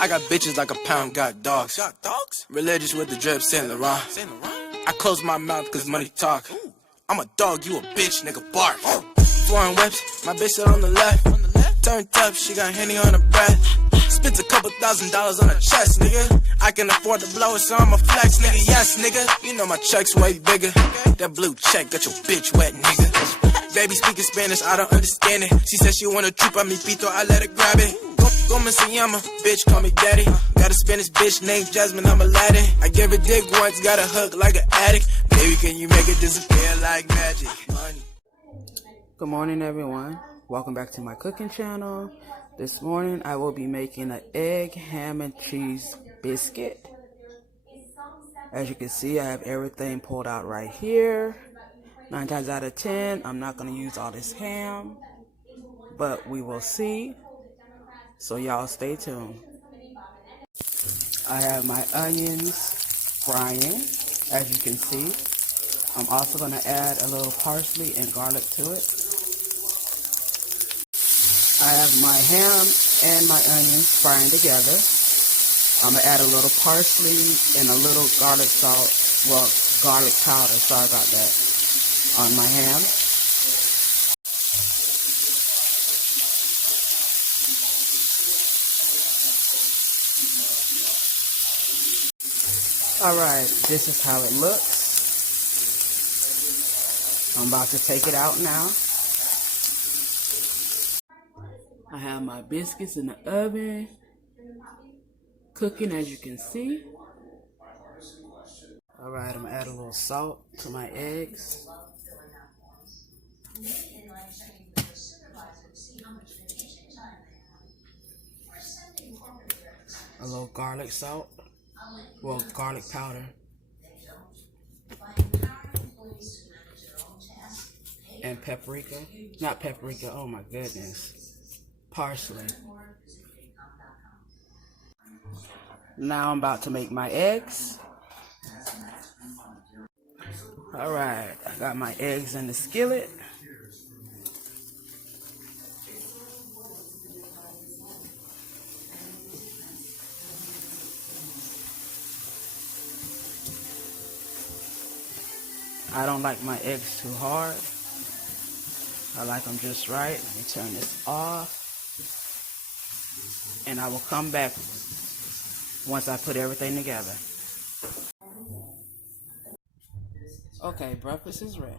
I got bitches like a pound, got dogs. Religious with the drip, Saint Laurent. I close my mouth cause money talk. I'm a dog, you a bitch, nigga, bark. Foreign whips, my bitch sit on the left. Turned up, she got Henny on her breath. Spent a couple $1,000s on her chest, nigga. I can afford to blow it, so I'm a flex, nigga. Yes, nigga. You know my check's way bigger. That blue check got your bitch wet, nigga. Baby speaking Spanish, I don't understand it. She said she wanna troop on me, pito, I let her grab it. Como se llama? Bitch, call me daddy. Got a Spanish bitch named Jasmine, I'm Aladdin. I gave her dick once, got a hook like an addict. Baby, can you make it disappear like magic? Money. Good morning, everyone. Welcome back to my cooking channel. This morning I will be making an egg, ham, and cheese biscuit. As you can see, I have everything pulled out right here. 9 times out of 10, I'm not going to use all this ham, but we will see. So y'all stay tuned. I have my onions frying, as you can see. I'm also going to add a little parsley and garlic to it. I have my ham and my onions frying together. I'm going to add a little parsley and a little garlic salt, well, garlic powder, sorry about that, on my ham. Alright, this is how it looks. I'm about to take it out now. I have my biscuits in the oven, cooking as you can see. Alright, I'm going to add a little salt to my eggs. A little garlic salt, well, garlic powder. And paprika, not paprika, oh my goodness. Parsley. Now I'm about to make my eggs. Alright, I got my eggs in the skillet. I don't like my eggs too hard. I like them just right. Let me turn this off. And I will come back once I put everything together. Okay, breakfast is ready.